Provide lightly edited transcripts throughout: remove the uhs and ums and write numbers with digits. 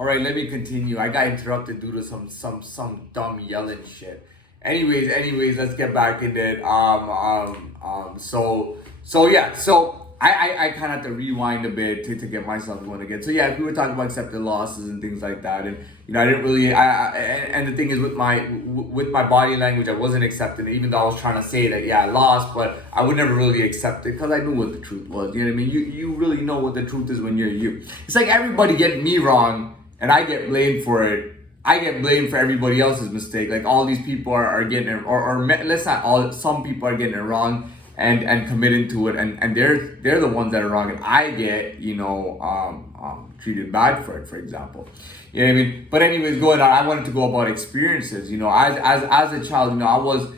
All right, let me continue. I got interrupted due to some dumb yelling shit. Anyways, let's get back into it. So yeah, so I kind of have to rewind a bit to get myself going again. So yeah, we were talking about accepting losses and things like that, and I didn't really. And the thing is with my body language, I wasn't accepting it, even though I was trying to say that yeah, I lost, but I would never really accept it because I knew what the truth was. You know what I mean? You really know what the truth is when you're you. It's like everybody getting me wrong and I get blamed for it. I get blamed for everybody else's mistake. Like all these people are getting it, or let's not all. Some people are getting it wrong and committing to it, and they're the ones that are wrong, and I get treated bad for it. For example, you know what I mean. But anyways, going on, I wanted to go about experiences. As a child, I was.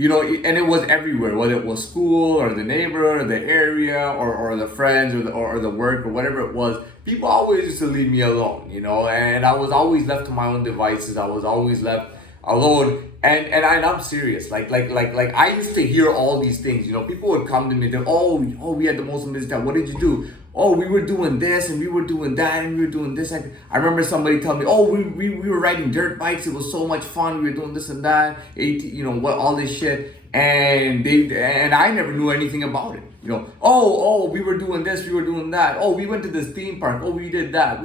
And it was everywhere, whether it was school or the neighborhood or the area or the friends or the work or whatever it was. People always used to leave me alone, and I was always left to my own devices. I was always left alone, and I'm serious. Like I used to hear all these things. People would come to me. Oh, we had the most amazing time. What did you do? Oh, we were doing this and we were doing that and we were doing this. I remember somebody telling me, oh, we were riding dirt bikes. It was so much fun. We were doing this and that. All this shit. And I never knew anything about it. Oh, we were doing this, we were doing that. Oh, we went to this theme park. Oh, we did that.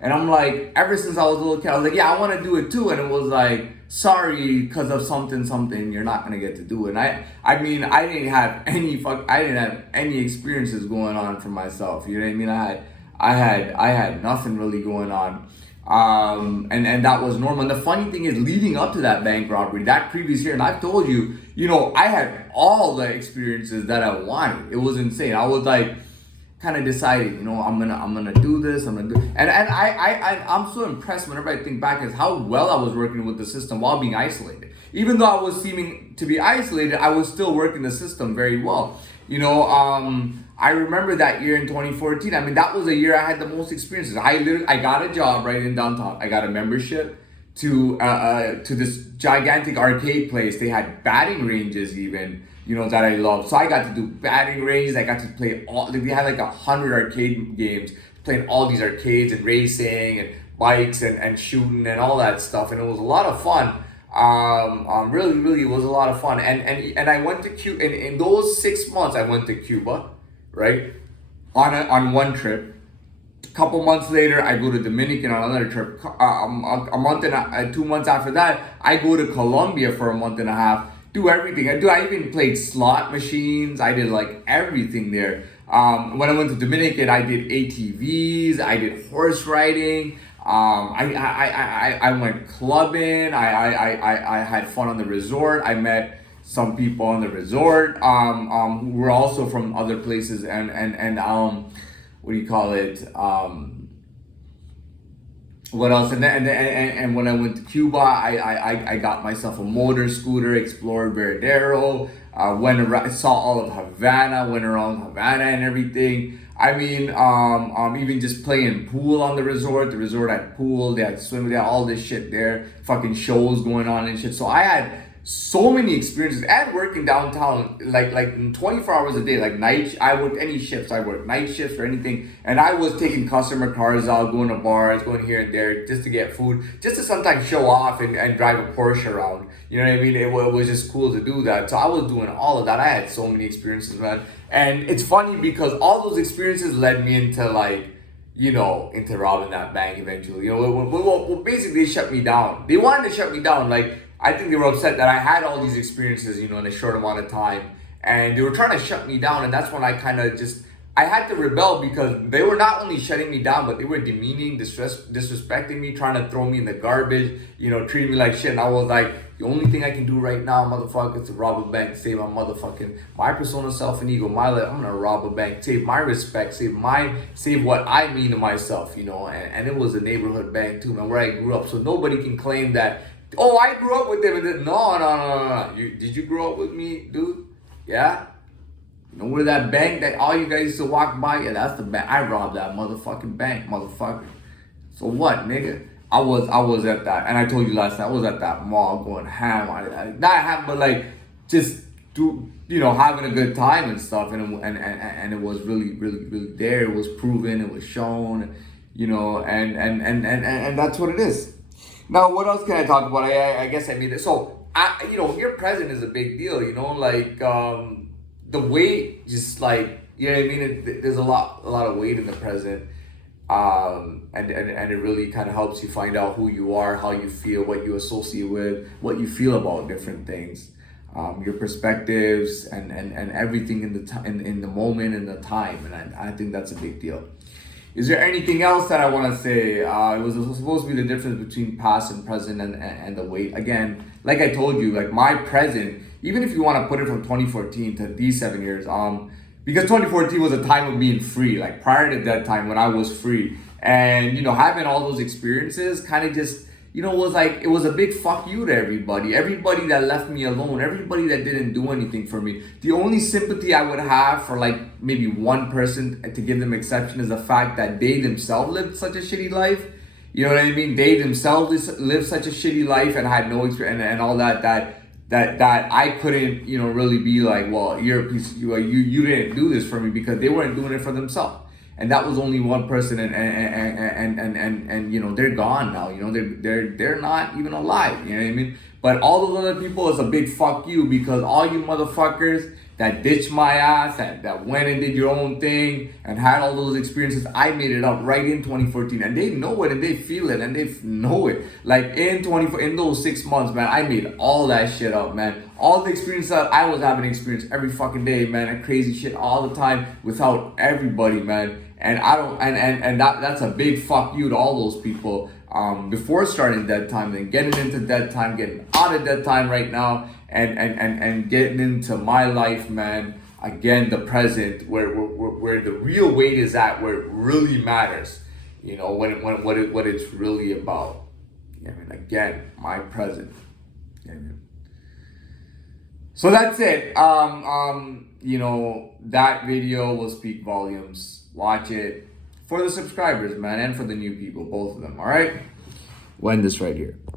And I'm like, ever since I was a little kid, I was like, yeah, I want to do it too. And it was like, sorry, because of something, you're not gonna get to do it. And I mean, I didn't have any experiences going on for myself. You know what I mean? I had nothing really going on. And that was normal. And the funny thing is, leading up to that bank robbery, that previous year, and I've told you, I had all the experiences that I wanted. It was insane. I was like, kind of deciding, I'm gonna do this. And I'm so impressed whenever I think back as how well I was working with the system while being isolated. Even though I was seeming to be isolated, I was still working the system very well. I remember that year in 2014. I mean, that was a year I had the most experiences. I got a job right in downtown. I got a membership to this gigantic arcade place. They had batting ranges even, that I loved. So I got to do batting ranges. I got to play they had like 100 arcade games, playing all these arcades and racing and bikes and shooting and all that stuff. And it was a lot of fun. Really, it was a lot of fun. And I went to Cuba, in those 6 months, I went to Cuba, right? On one trip. A couple months later, I go to Dominican on another trip. A month and 2 months after that, I go to Colombia for a month and a half. Do everything. I even played slot machines. I did like everything there. When I went to Dominican, I did ATVs. I did horse riding. I went clubbing. I had fun on the resort. I met some people on the resort who were also from other places and what do you call it? What else? And when I went to Cuba, I got myself a motor scooter, explored Veradero, went around, saw all of Havana, went around Havana and everything. I mean, even just playing pool on the resort. The resort had pool, they had swimming, they had all this shit there, fucking shows going on and shit. So I had so many experiences and working downtown, like in 24 hours a day, like I worked any shifts, I worked night shifts or anything, and I was taking customer cars out, going to bars, going here and there, just to get food, just to sometimes show off and drive a Porsche around, you know what I mean? It was just cool to do that, so I was doing all of that. I had so many experiences, man, and it's funny because all those experiences led me into into robbing that bank eventually. Well, basically they shut me down. They wanted to shut me down, I think they were upset that I had all these experiences, in a short amount of time. And they were trying to shut me down. And that's when I kind of I had to rebel because they were not only shutting me down, but they were demeaning, disrespecting me, trying to throw me in the garbage, treating me like shit. And I was like, the only thing I can do right now, motherfucker, is to rob a bank, save my persona, self, and ego, my life. I'm going to rob a bank, save my respect, save what I mean to myself, And it was a neighborhood bank too, man, where I grew up. So nobody can claim that, oh, I grew up with them. And then, no. Did you grow up with me, dude? Yeah? Where that bank that all you guys used to walk by? Yeah, that's the bank. I robbed that motherfucking bank, motherfucker. So what, nigga? I was at that, and I told you last night, I was at that mall going ham. Not ham, but just having a good time and stuff. And it was really, really, really there. It was proven. It was shown. and that's what it is. Now, what else can I talk about? I guess I made it. So, your present is a big deal, like, the weight, just like, you know what I mean? There's a lot of weight in the present. And it really kind of helps you find out who you are, how you feel, what you associate with, what you feel about different things, your perspectives, and everything in the moment and the time. And I think that's a big deal. Is there anything else that I want to say? It was supposed to be the difference between past and present and the weight. Again, like I told you, like my present, even if you want to put it from 2014 to these 7 years, because 2014 was a time of being free, like prior to that time when I was free. And, having all those experiences kind of just, was like, it was a big fuck you to everybody. Everybody that left me alone, everybody that didn't do anything for me. The only sympathy I would have for like maybe one person to give them exception is the fact that they themselves lived such a shitty life. You know what I mean? They themselves lived such a shitty life and had no experience and all that I couldn't, really be like, well, you're a piece of you didn't do this for me, because they weren't doing it for themselves. And that was only one person, and they're gone now. They're not even alive. You know what I mean? But all those other people is a big fuck you, because all you motherfuckers that ditched my ass, that went and did your own thing and had all those experiences, I made it up right in 2014, and they know it and they feel it and they know it. Like in those 6 months, man, I made all that shit up, man. All the experiences that I was having experience every fucking day, man, and crazy shit all the time without everybody, man. And I don't, and that's a big fuck you to all those people. Before starting Dead Time, then getting into Dead Time, getting out of Dead Time right now, and getting into my life, man. Again, the present, where the real weight is at, where it really matters. What it's really about. Again, my present. So that's it. That video will speak volumes. Watch it for the subscribers, man, and for the new people, both of them. All right, we'll end this right here.